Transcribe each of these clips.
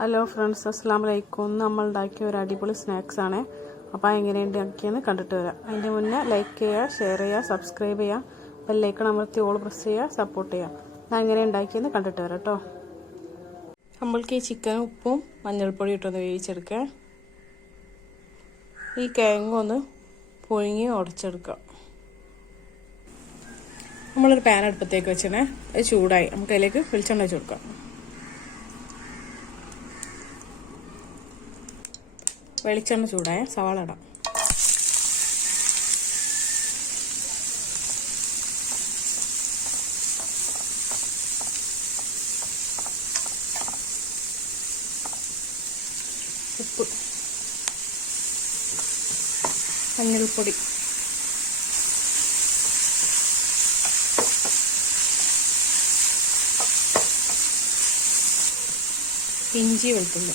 Hello friends അസ്സാം വലൈക്കും നമ്മൾ ഉണ്ടാക്കിയ ഒരു അടിപൊളി സ്നാക്സ് ആണ്. അപ്പോൾ എങ്ങനെ ഉണ്ടാക്കിയെന്ന് കണ്ടിട്ട് വരാം. അതിന്റെ മുന്നേ ലൈക്ക് ചെയ്യുക ഷെയർ ചെയ്യുക സബ്സ്ക്രൈബ് ചെയ്യുക ബെല്ലൈക്കൺ അമർത്തി ഓൾ പ്രസ് ചെയ്യുക സപ്പോർട്ട് ചെയ്യുക. ഞാൻ എങ്ങനെ ഉണ്ടാക്കിയെന്ന് കണ്ടിട്ട് വരാം കേട്ടോ നമ്മൾക്ക് ഈ ചിക്കൻ ഉപ്പും മഞ്ഞൾപ്പൊടി ഇട്ടൊന്ന് വേവിച്ചെടുക്കുക ഈ കിഴങ്ങൊന്ന് പുഴുങ്ങി ഉടച്ചെടുക്കുക നമ്മളൊരു പാൻ അടുപ്പത്തേക്ക് വെച്ചിനെ അത് ചൂടായി. നമുക്ക് അതിലേക്ക് വെളിച്ചെണ്ണ വെച്ച് കൊടുക്കാം. വെളിച്ചെണ്ണ ചൂടായ സവാള ഇടാം. ഉപ്പ്. മഞ്ഞൾപ്പൊടി. ഇഞ്ചി വെളുത്തുള്ളി.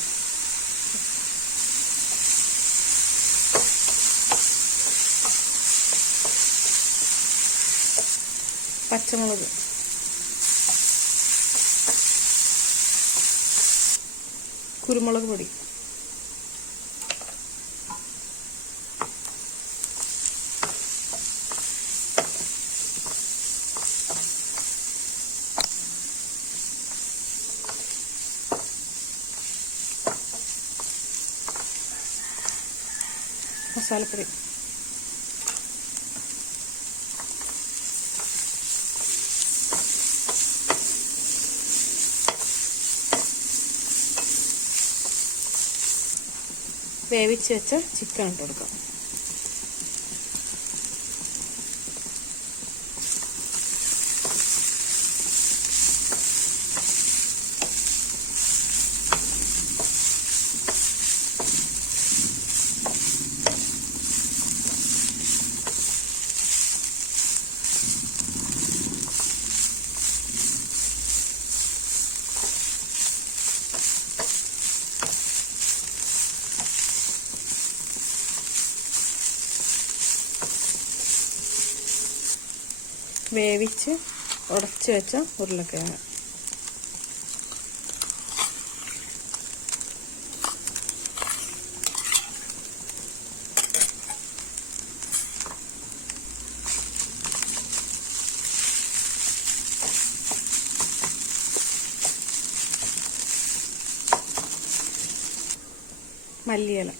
പച്ചമുളക്. കുരുമുളക് പൊടി. മസാലപ്പൊടി. വേവിച്ച് വെച്ച ചിക്കൻ ഇട്ട് കൊടുക്കാം. വേവിച്ച് ഉടച്ച് വെച്ച ഉരുളക്കിഴങ്ങ്. മല്ലിയില.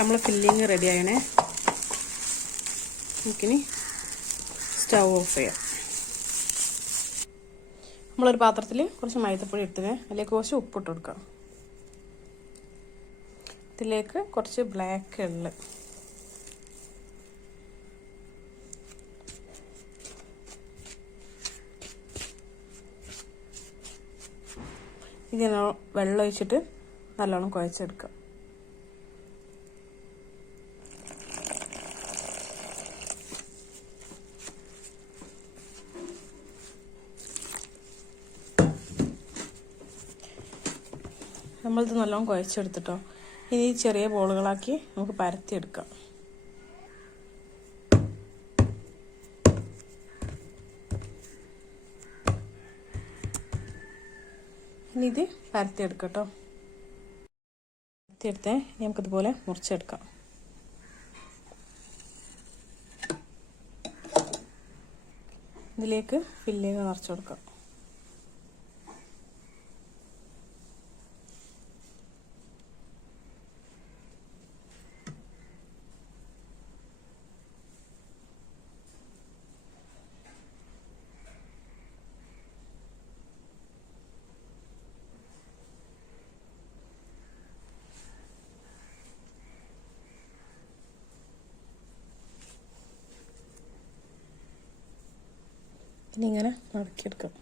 നമ്മൾ ഫില്ലിങ് റെഡി ആയണേ. നമുക്കിനി സ്റ്റൗ ഓഫ് ചെയ്യാം. നമ്മളൊരു പാത്രത്തിൽ കുറച്ച് മൈദപ്പൊടി ഇട്ടത് അതിലേക്ക് കുറച്ച് ഉപ്പിട്ട് കൊടുക്കാം. ഇതിലേക്ക് കുറച്ച് ബ്ലാക്ക് എള്ള് ഇതിനെ വെള്ളം ഒഴിച്ചിട്ട് നല്ലോണം കുഴച്ചെടുക്കാം. നമ്മളിത് നല്ലോണം കുഴച്ചെടുത്തിട്ടോ. ഇനി ചെറിയ ബോളുകളാക്കി നമുക്ക് പരത്തിയെടുക്കാം. ഇനി ഇത് പരത്തിയെടുക്കട്ടോ. പരത്തിയെടുത്തേ ഇനി നമുക്കിതുപോലെ മുറിച്ചെടുക്കാം. ഇതിലേക്ക് ഫില്ലിങ് നിറച്ചു കൊടുക്കാം. ഇനി ഇങ്ങനെ മടക്കിയെടുക്കാം.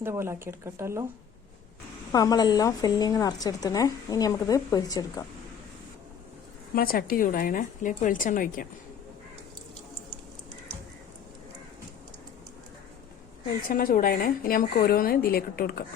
ഇതുപോലെ ആക്കിയെടുക്കട്ടല്ലോ. അപ്പോൾ നമ്മളെല്ലാം ഫില്ലിങ് നിറച്ചെടുത്തണേ ഇനി നമുക്കിത് പൊരിച്ചെടുക്കാം. നമ്മൾ ചട്ടി ചൂടായണേ. ഇതിലേക്ക് വെളിച്ചെണ്ണ ഒഴിക്കാം. വെളിച്ചെണ്ണ ചൂടായണേ ഇനി നമുക്ക് ഓരോന്ന് ഇതിലേക്ക് ഇട്ട് കൊടുക്കാം.